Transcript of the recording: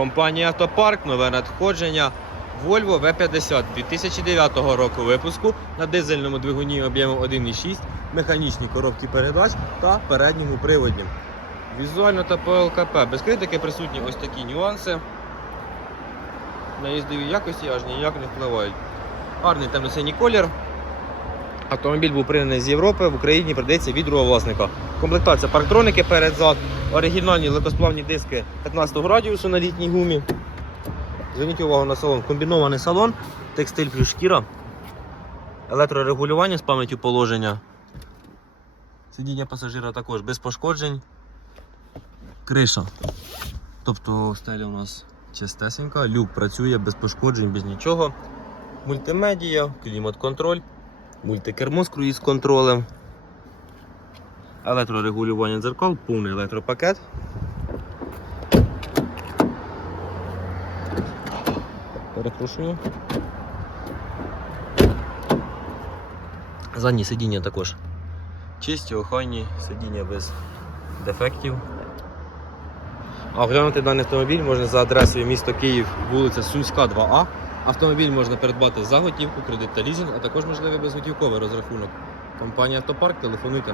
Компанія Автопарк, нове надходження. Volvo V50 2009 року випуску на дизельному двигуні об'ємом 1,6, механічній коробці передач та передньому приводі. Візуально та по ЛКП. Без критики присутні ось такі нюанси. На їздові якості аж ніяк не впливають. Гарний темно-синій колір. Автомобіль був пригнаний з Європи, в Україні продається від другого власника. Комплектація парктроники перед-зад, оригінальні легкосплавні диски 15 радіусу на літній гумі. Зверніть увагу на салон. Комбінований салон, текстиль плюс шкіра, електрорегулювання з пам'яттю положення. Сидіння пасажира також без пошкоджень. Криша. Тобто стеля у нас чистесенька, люк працює без пошкоджень, без нічого. Мультимедія, клімат-контроль, мультикермо з круїз-контролем, електрорегулювання дзеркал, повний електропакет. Перепрошую. Задні сидіння також чисті, охайні, сидіння без дефектів. А оглянути даний автомобіль можна за адресою місто Київ, вулиця Сумська, 2А. Автомобіль можна придбати за готівку, кредит та лізинг, а також можливий безготівковий розрахунок. Компанія Автопарк, телефонуйте.